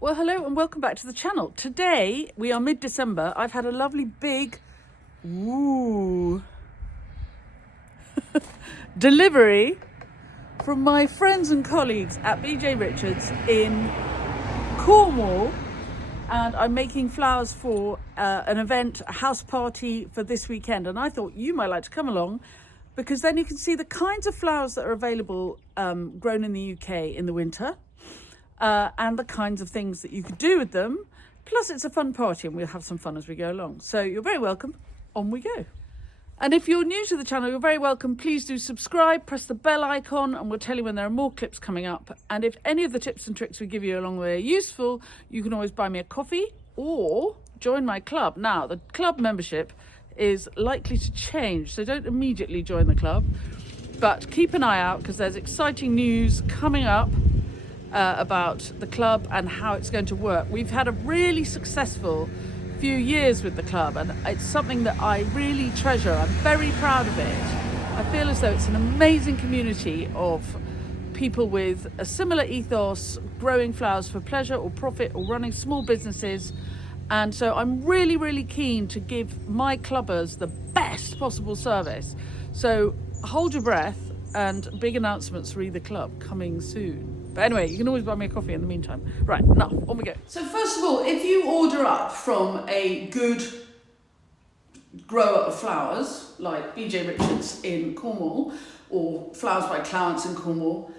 Well, hello and welcome back to the channel. Today, we are mid-December. I've had a lovely big delivery from my friends and colleagues at BJ Richards in Cornwall. And I'm making flowers for an event, a house party for this weekend. And I thought you might like to come along because then you can see the kinds of flowers that are available grown in the UK in the winter. And the kinds of things that you could do with them. Plus, it's a fun party and we'll have some fun as we go along. So you're very welcome. On we go. And if you're new to the channel, you're very welcome. Please do subscribe, press the bell icon, and we'll tell you when there are more clips coming up. And if any of the tips and tricks we give you along the way are useful, you can always buy me a coffee or join my club. Now, the club membership is likely to change, so don't immediately join the club. But keep an eye out because there's exciting news coming up about the club and how it's going to work. We've had a really successful few years with the club and it's something that I really treasure. I'm very proud of it. I feel as though it's an amazing community of people with a similar ethos, growing flowers for pleasure or profit or running small businesses. And so I'm really keen to give my clubbers the best possible service. So hold your breath, and big announcements re the club coming soon. But anyway, you can always buy me a coffee in the meantime. Right, enough, on we go. So first of all, if you order up from a good grower of flowers, like BJ Richards in Cornwall, or Flowers by Clarence in Cornwall,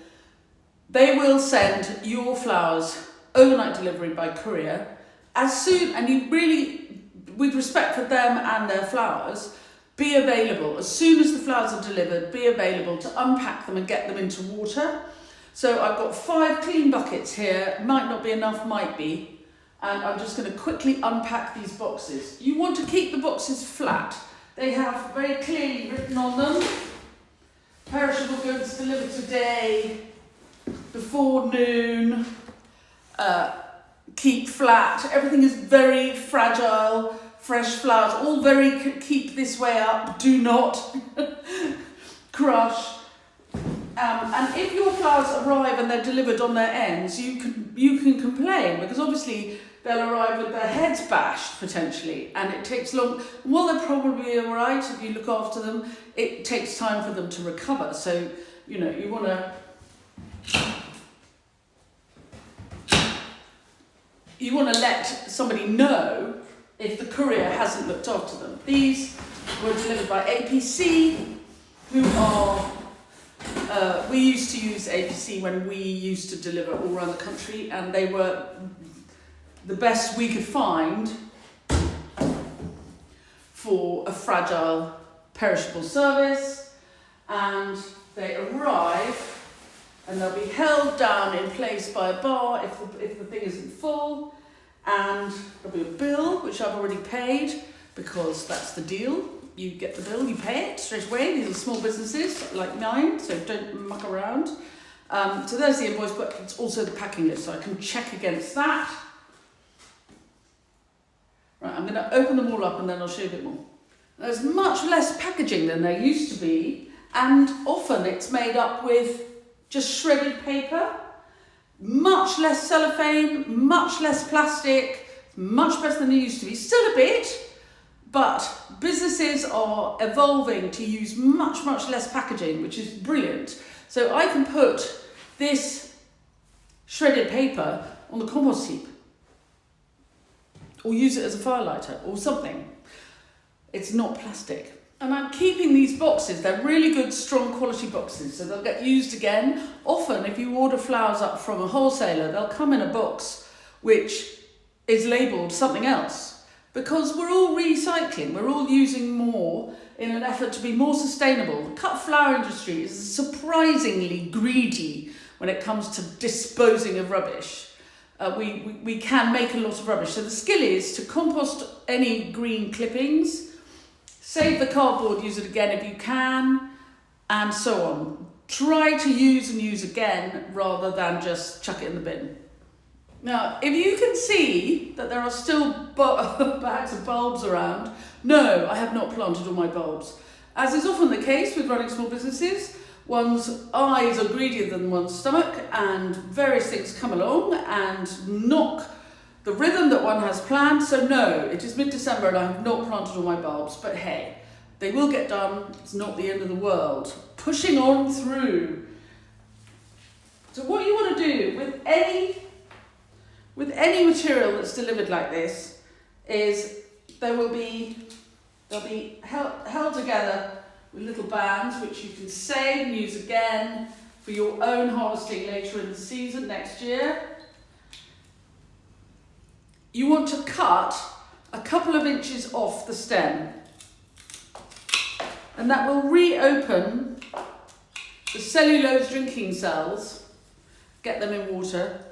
they will send your flowers overnight delivery by courier as soon, and you really, with respect for them and their flowers, be available, as soon as the flowers are delivered, be available to unpack them and get them into water. So I've got 5 clean buckets here, might not be enough, might be, and I'm just going to quickly unpack these boxes. You want to keep the boxes flat. They have very clearly written on them, perishable goods delivered today, before noon, keep flat. Everything is very fragile. Fresh flowers, all very keep this way up, do not crush. And if your flowers arrive and they're delivered on their ends, you can complain because obviously they'll arrive with their heads bashed potentially, and it takes long. Well, they're probably all right if you look after them. It takes time for them to recover. So you want to let somebody know if the courier hasn't looked after them. These were delivered by APC, who are, we used to use APC when we used to deliver all around the country, and they were the best we could find for a fragile, perishable service. And they arrive and they'll be held down in place by a bar if the thing isn't full. And there'll be a bill, which I've already paid, because that's the deal. You get the bill, you pay it straight away. These are small businesses like mine, so don't muck around. So there's the invoice, but it's also the packing list, so I can check against that. Right, I'm going to open them all up and then I'll show you a bit more. There's much less packaging than there used to be, and often it's made up with just shredded paper. Much less cellophane, much less plastic, much better than it used to be. Still a bit, but businesses are evolving to use much less packaging, which is brilliant. So I can put this shredded paper on the compost heap, or use it as a firelighter or something. It's not plastic. And I'm keeping these boxes. They're really good, strong quality boxes, so they'll get used again. Often, if you order flowers up from a wholesaler, they'll come in a box which is labelled something else, because we're all recycling, we're all using more in an effort to be more sustainable. The cut flower industry is surprisingly greedy when it comes to disposing of rubbish. We can make a lot of rubbish. So the skill is to compost any green clippings, save the cardboard, use it again if you can, and so on. Try to use and use again rather than just chuck it in the bin. Now, if you can see that there are still bags of bulbs around, no, I have not planted all my bulbs. As is often the case with running small businesses, one's eyes are greedier than one's stomach, and various things come along and knock the rhythm that one has planned. So no, it is mid-December and I have not planted all my bulbs, but hey, they will get done. It's not the end of the world. Pushing on through. So what you want to do with any material that's delivered like this is they'll be held together with little bands which you can save and use again for your own harvesting later in the season next year. You want to cut a couple of inches off the stem, and that will reopen the cellulose drinking cells, get them in water,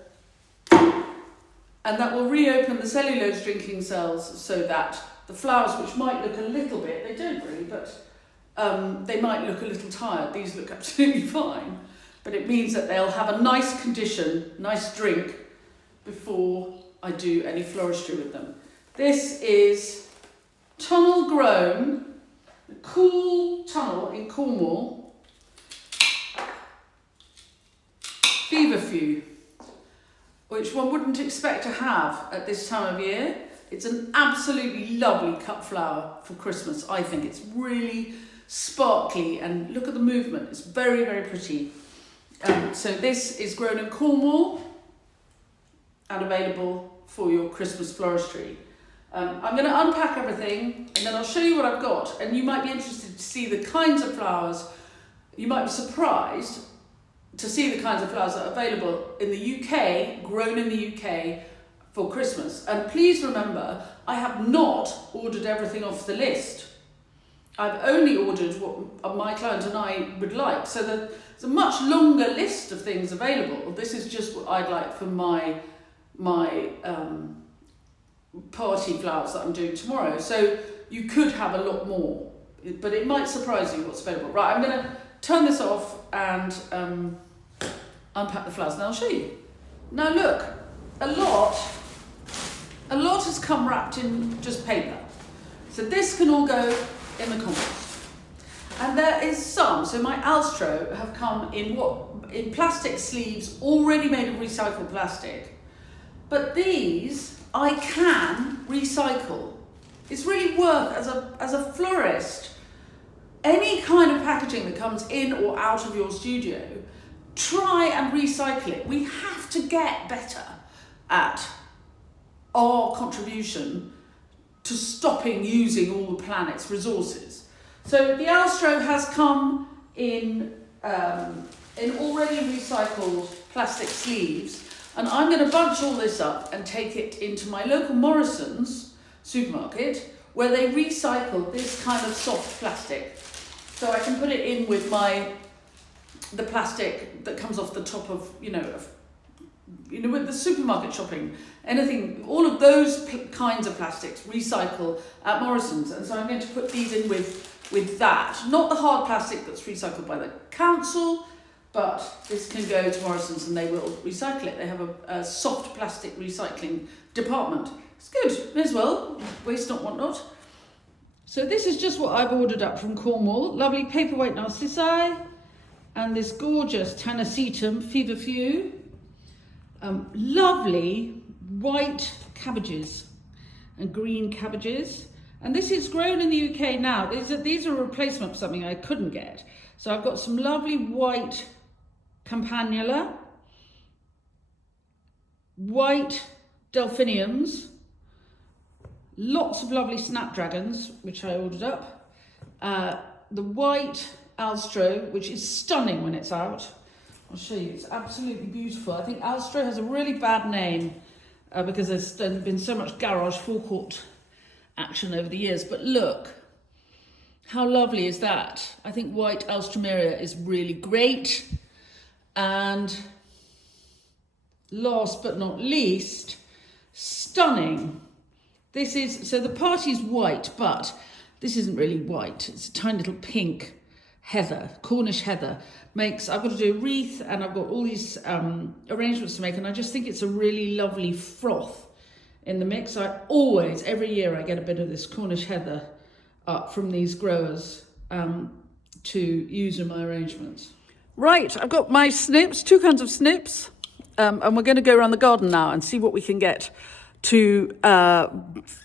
and that will reopen the cellulose drinking cells so that the flowers, which might look a little bit, they don't really, but they might look a little tired. These look absolutely fine, but it means that they'll have a nice condition, nice drink before I do any floristry with them. This is tunnel grown, a cool tunnel in Cornwall, feverfew, which one wouldn't expect to have at this time of year. It's an absolutely lovely cut flower for Christmas. I think it's really sparkly, and look at the movement. It's very, very pretty. So this is grown in Cornwall and available for your Christmas floristry. I'm going to unpack everything and then I'll show you what I've got, and you might be interested to see the kinds of flowers. You might be surprised to see the kinds of flowers that are available in the UK, grown in the UK for Christmas. And please remember, I have not ordered everything off the list. I've only ordered what my client and I would like. So there's a much longer list of things available. This is just what I'd like for my party flowers that I'm doing tomorrow. So you could have a lot more, but it might surprise you what's available. Right, I'm going to turn this off and unpack the flowers, and I'll show you. Now look, a lot has come wrapped in just paper. So this can all go in the compost. And there is some, so my Alstro have come in plastic sleeves already made of recycled plastic. But these I can recycle. It's really worth, as a florist, any kind of packaging that comes in or out of your studio, try and recycle it. We have to get better at our contribution to stopping using all the planet's resources. So the Alstro has come in already recycled plastic sleeves, and I'm going to bunch all this up and take it into my local Morrison's supermarket, where they recycle this kind of soft plastic. So I can put it in with the plastic that comes off the top of, with the supermarket shopping, anything, all of those kinds of plastics recycle at Morrison's. And so I'm going to put these in with that, not the hard plastic that's recycled by the council, but this can go to Morrison's and they will recycle it. They have a soft plastic recycling department. It's good, may as well, waste not, want not. So this is just what I've ordered up from Cornwall. Lovely paperweight narcissi and this gorgeous Tanacetum feverfew. Lovely white cabbages and green cabbages. And this is grown in the UK now. These are a replacement for something I couldn't get. So I've got some lovely white campanula, white delphiniums, lots of lovely snapdragons, which I ordered up, the white Alstro, which is stunning when it's out. I'll show you, it's absolutely beautiful. I think Alstro has a really bad name because there's been so much garage forecourt action over the years, but look, how lovely is that? I think white Alstroemeria is really great. And last but not least, stunning. This is, so the party's white, but this isn't really white. It's a tiny little pink heather, Cornish heather. I've got to do a wreath and I've got all these arrangements to make, and I just think it's a really lovely froth in the mix. Every year I get a bit of this Cornish heather up from these growers to use in my arrangements. Right, I've got my snips, 2 kinds of snips, and we're going to go around the garden now and see what we can get to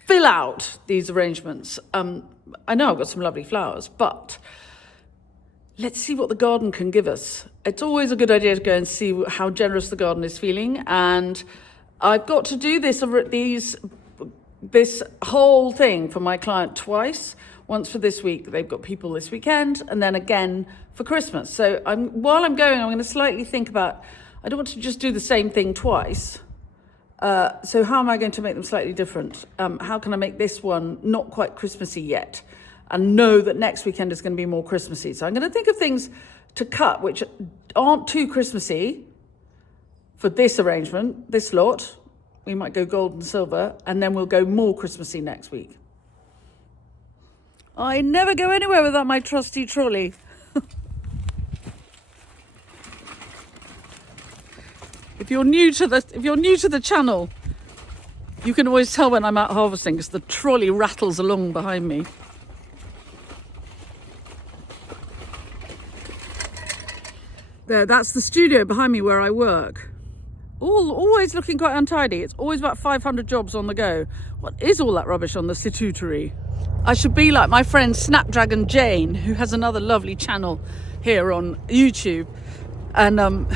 fill out these arrangements. I know I've got some lovely flowers, but let's see what the garden can give us. It's always a good idea to go and see how generous the garden is feeling, and I've got to do this whole thing for my client twice. Once for this week, they've got people this weekend, and then again for Christmas. So while I'm going, I'm going to slightly think about, I don't want to just do the same thing twice. So how am I going to make them slightly different? How can I make this one not quite Christmassy yet and know that next weekend is going to be more Christmassy? So I'm going to think of things to cut which aren't too Christmassy for this arrangement, this lot. We might go gold and silver, and then we'll go more Christmassy next week. I never go anywhere without my trusty trolley. If you're new to the channel, you can always tell when I'm out harvesting because the trolley rattles along behind me. There, that's the studio behind me where I work. Always looking quite untidy. It's always about 500 jobs on the go. What is all that rubbish on the situtory? I should be like my friend Snapdragon Jane, who has another lovely channel here on YouTube. And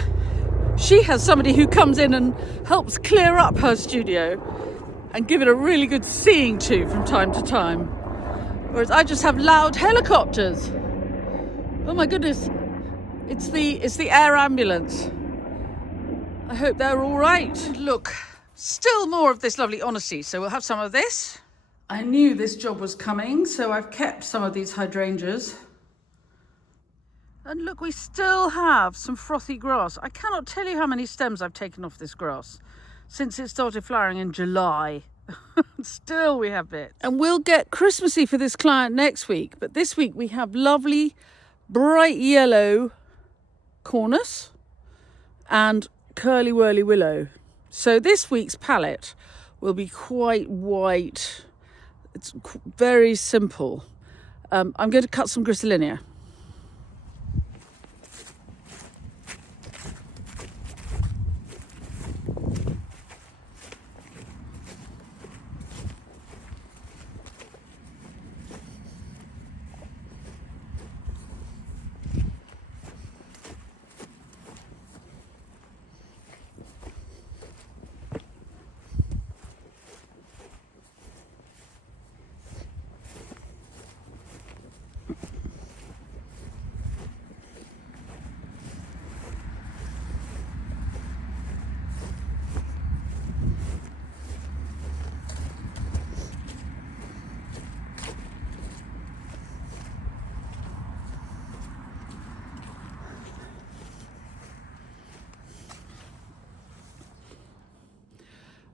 she has somebody who comes in and helps clear up her studio and give it a really good seeing to from time to time. Whereas I just have loud helicopters. Oh my goodness. It's the air ambulance. I hope they're all right. Look, still more of this lovely honesty. So we'll have some of this. I knew this job was coming, so I've kept some of these hydrangeas. And look, we still have some frothy grass. I cannot tell you how many stems I've taken off this grass since it started flowering in July. Still we have bits. And we'll get Christmassy for this client next week. But this week we have lovely, bright yellow cornus and curly whirly willow. So this week's palette will be quite white. It's very simple. I'm going to cut some griselinia.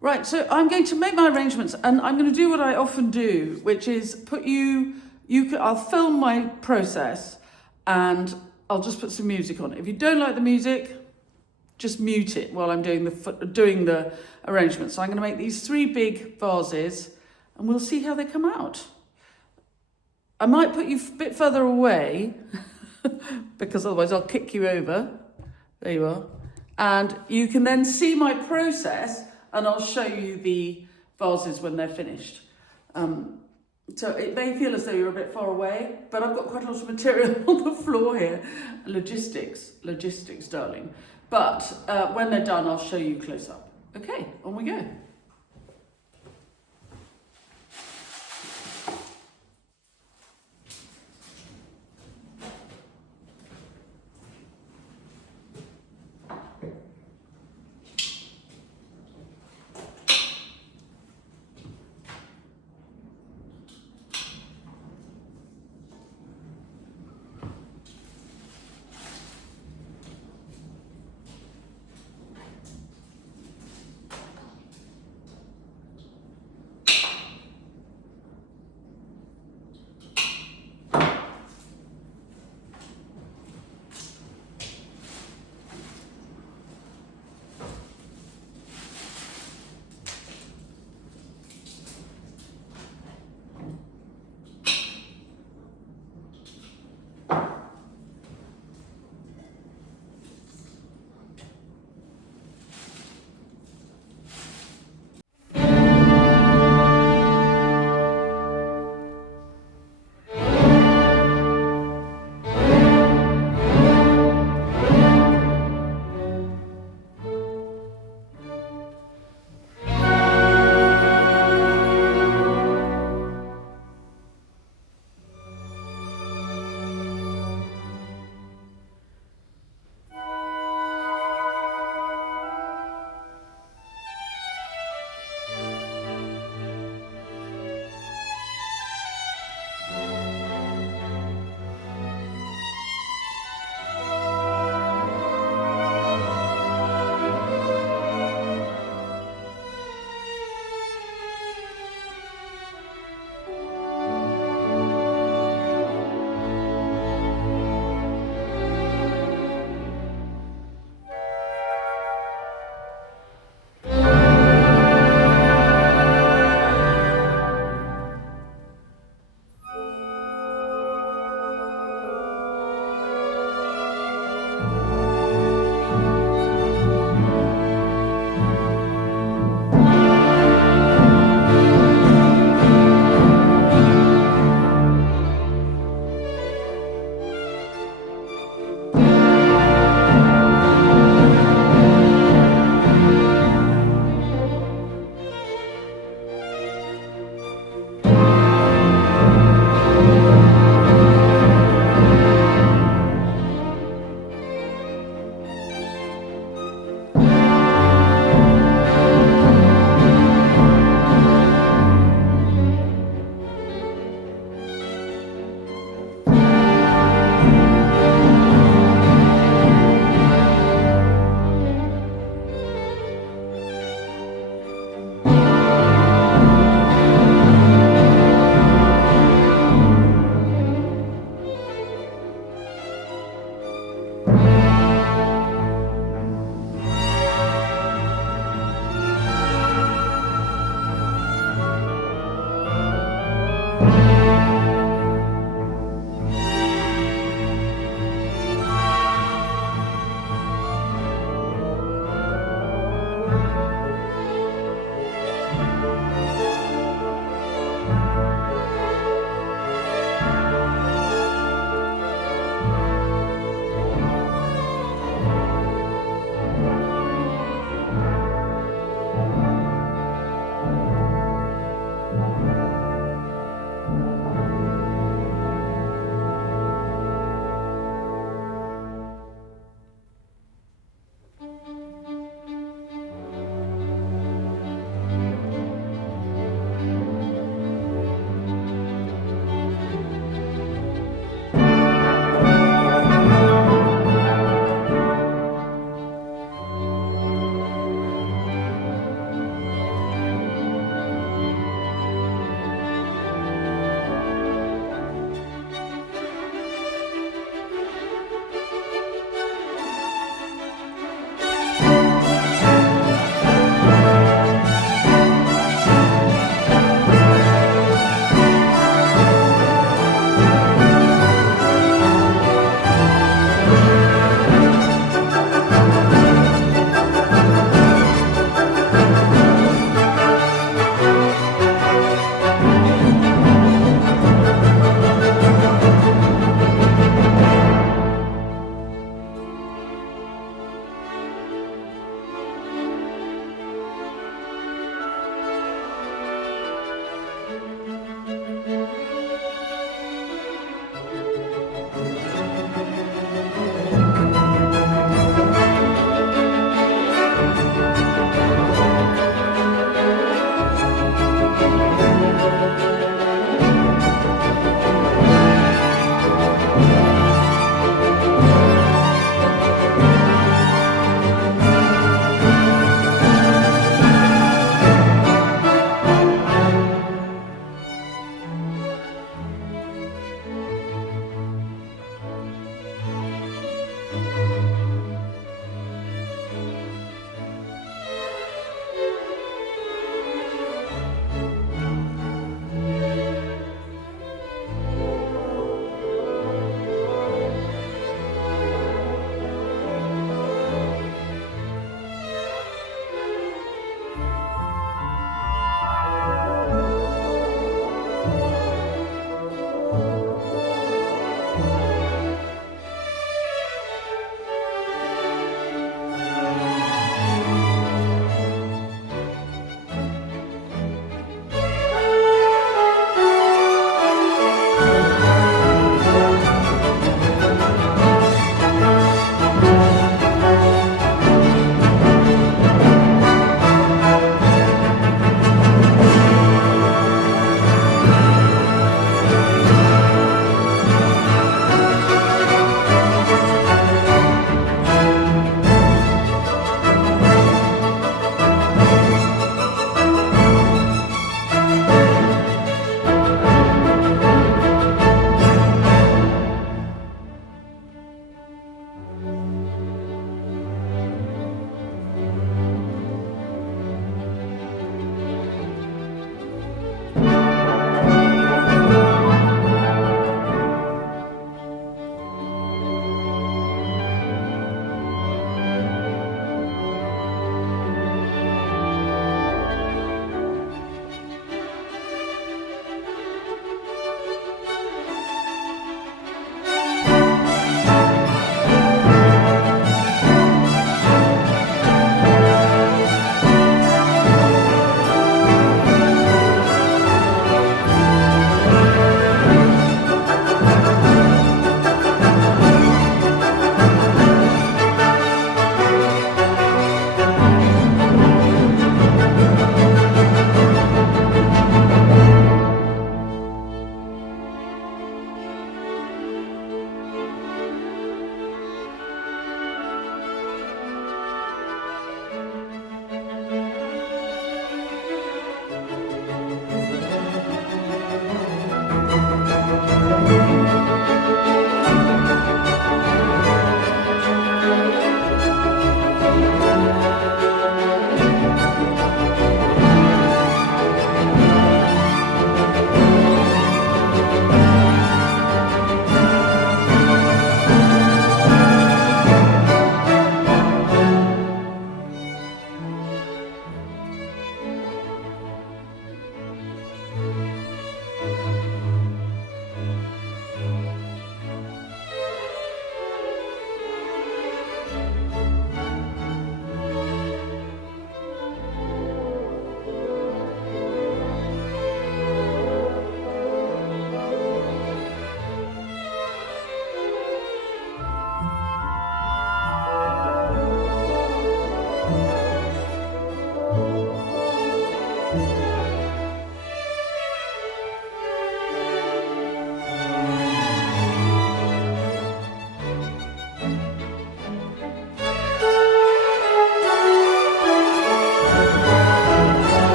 Right, so I'm going to make my arrangements, and I'm going to do what I often do, which is I'll film my process and I'll just put some music on it. If you don't like the music, just mute it while I'm doing the arrangements. So I'm going to make these 3 big vases and we'll see how they come out. I might put you a bit further away because otherwise I'll kick you over. There you are. And you can then see my process, and I'll show you the vases when they're finished. So it may feel as though you're a bit far away, but I've got quite a lot of material on the floor here. Logistics, darling. But when they're done, I'll show you close up. Okay, on we go.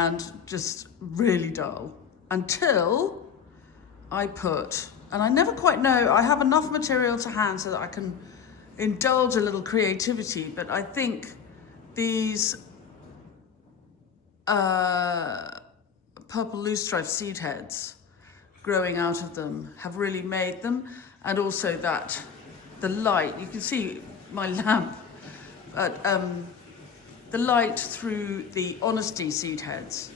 and just really dull until I put, and I never quite know, I have enough material to hand so that I can indulge a little creativity, but I think these purple loosestrife seed heads growing out of them have really made them, and also that the light, you can see my lamp, but the light through the Honesty seed heads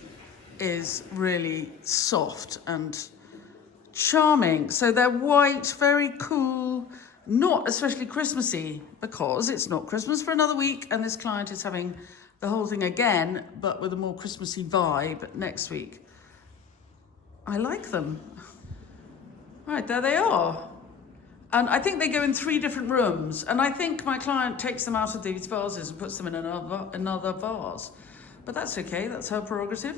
is really soft and charming. So they're white, very cool, not especially Christmassy, because it's not Christmas for another week, and this client is having the whole thing again, but with a more Christmassy vibe next week. I like them. Right, there they are. And I think they go in 3 different rooms, and I think my client takes them out of these vases and puts them in another vase. But that's okay, that's her prerogative.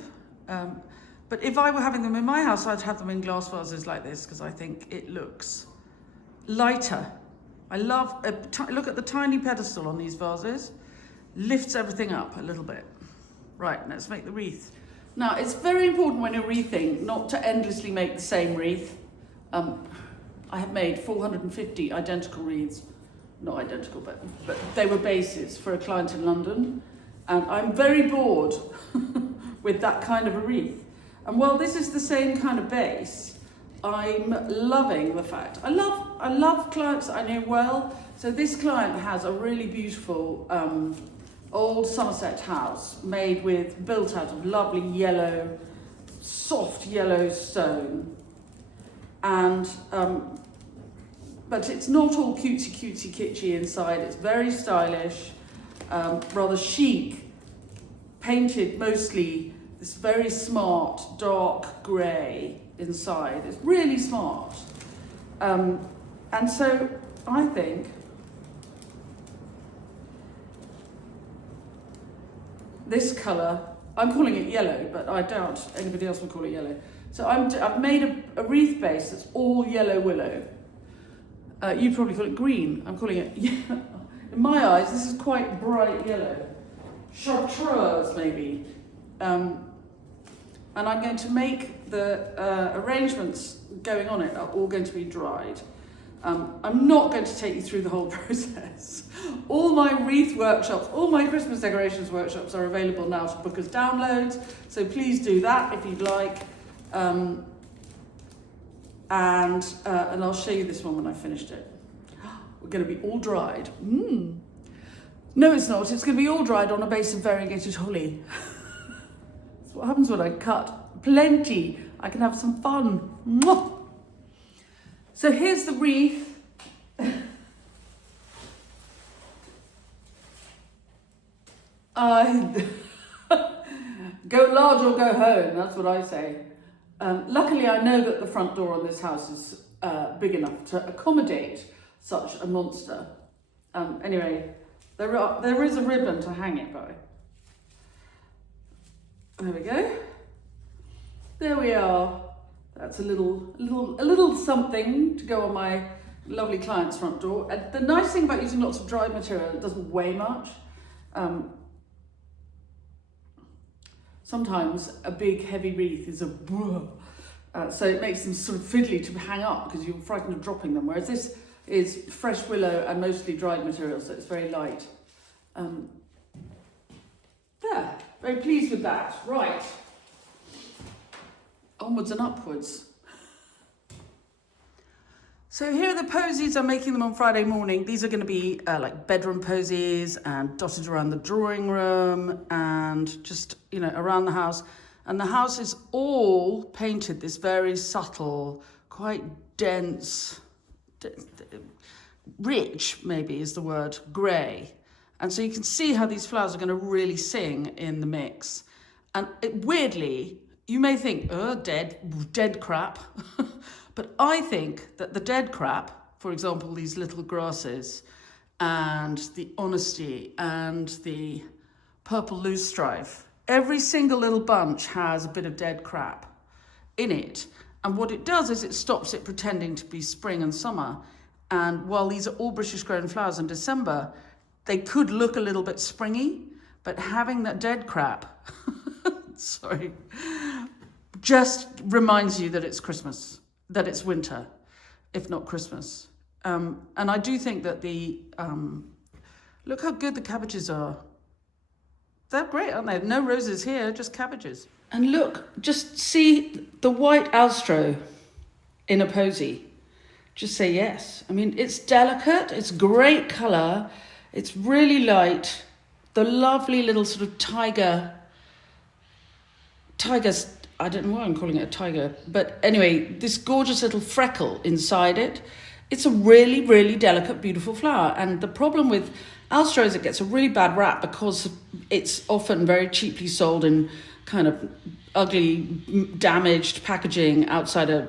But if I were having them in my house, I'd have them in glass vases like this, because I think it looks lighter. I love, look at the tiny pedestal on these vases, lifts everything up a little bit. Right, let's make the wreath. Now, it's very important when you're wreathing not to endlessly make the same wreath. I have made 450 identical wreaths, not identical, but they were bases for a client in London, and I'm very bored with that kind of a wreath. And while this is the same kind of base, I'm loving the fact, I love clients that I know well. So this client has a really beautiful old Somerset house built out of lovely yellow, soft yellow stone. And but it's not all cutesy kitschy inside. It's very stylish, rather chic, painted mostly this very smart dark grey inside. It's really smart, and so I think this colour, I'm calling it yellow, but I doubt anybody else will call it yellow. So I've made a wreath base that's all yellow willow. You'd probably call it green. I'm calling it, in my eyes, this is quite bright yellow. Chartreuse, maybe. And I'm going to make the arrangements going on it are all going to be dried. I'm not going to take you through the whole process. All my wreath workshops, all my Christmas decorations workshops are available now to book as downloads. So please do that if you'd like. And I'll show you this one when I've finished it. We're going to be all dried. No, it's not. It's going to be all dried on a base of variegated holly. That's what happens when I cut plenty. I can have some fun. Mwah! So here's the wreath. Go large or go home, that's what I say. Luckily, I know that the front door on this house is big enough to accommodate such a monster. Anyway, there is a ribbon to hang it by. There we go. There we are. That's a little something to go on my lovely client's front door. And the nice thing about using lots of dried material, it doesn't weigh much. Sometimes a big heavy wreath is so it makes them sort of fiddly to hang up because you're frightened of dropping them. Whereas this is fresh willow and mostly dried material, so it's very light. Yeah, very pleased with that. Right. Onwards and upwards. So here are the posies. I'm making them on Friday morning. These are going to be like bedroom posies and dotted around the drawing room and just, around the house. And the house is all painted this very subtle, quite dense, rich maybe is the word, grey. And so you can see how these flowers are going to really sing in the mix. And weirdly, you may think, dead crap. But I think that the dead crap, for example, these little grasses and the Honesty and the purple loosestrife, every single little bunch has a bit of dead crap in it. And what it does is it stops it pretending to be spring and summer. And while these are all British grown flowers in December, they could look a little bit springy, but having that dead crap sorry, just reminds you that it's Christmas, that it's winter, if not Christmas. And I do think that look how good the cabbages are. They're great, aren't they? No roses here, just cabbages. And look, just see the white Alstro in a posy. Just say yes. I mean, it's delicate, it's great colour, it's really light. The lovely little sort of tiger, I don't know why I'm calling it a tiger, but anyway, this gorgeous little freckle inside it. It's a really, really delicate, beautiful flower. And the problem with Alstro is it gets a really bad rap because it's often very cheaply sold in kind of ugly, damaged packaging outside a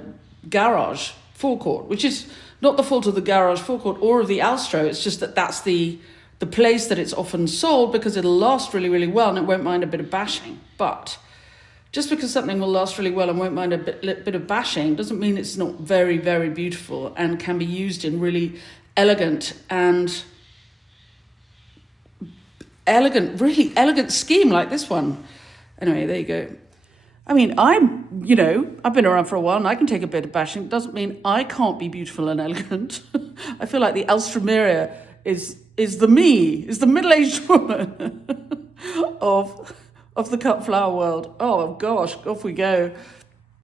garage forecourt, which is not the fault of the garage forecourt or of the Alstro. It's just that that's the place that it's often sold because it'll last really, really well and it won't mind a bit of bashing. But just because something will last really well and won't mind a bit of bashing doesn't mean it's not very, very beautiful and can be used in really elegant really elegant scheme like this one. Anyway, there you go. I mean, I've been around for a while and I can take a bit of bashing. It doesn't mean I can't be beautiful and elegant. I feel like the Alstroemeria is the middle-aged woman of the cut flower world. Oh gosh, off we go.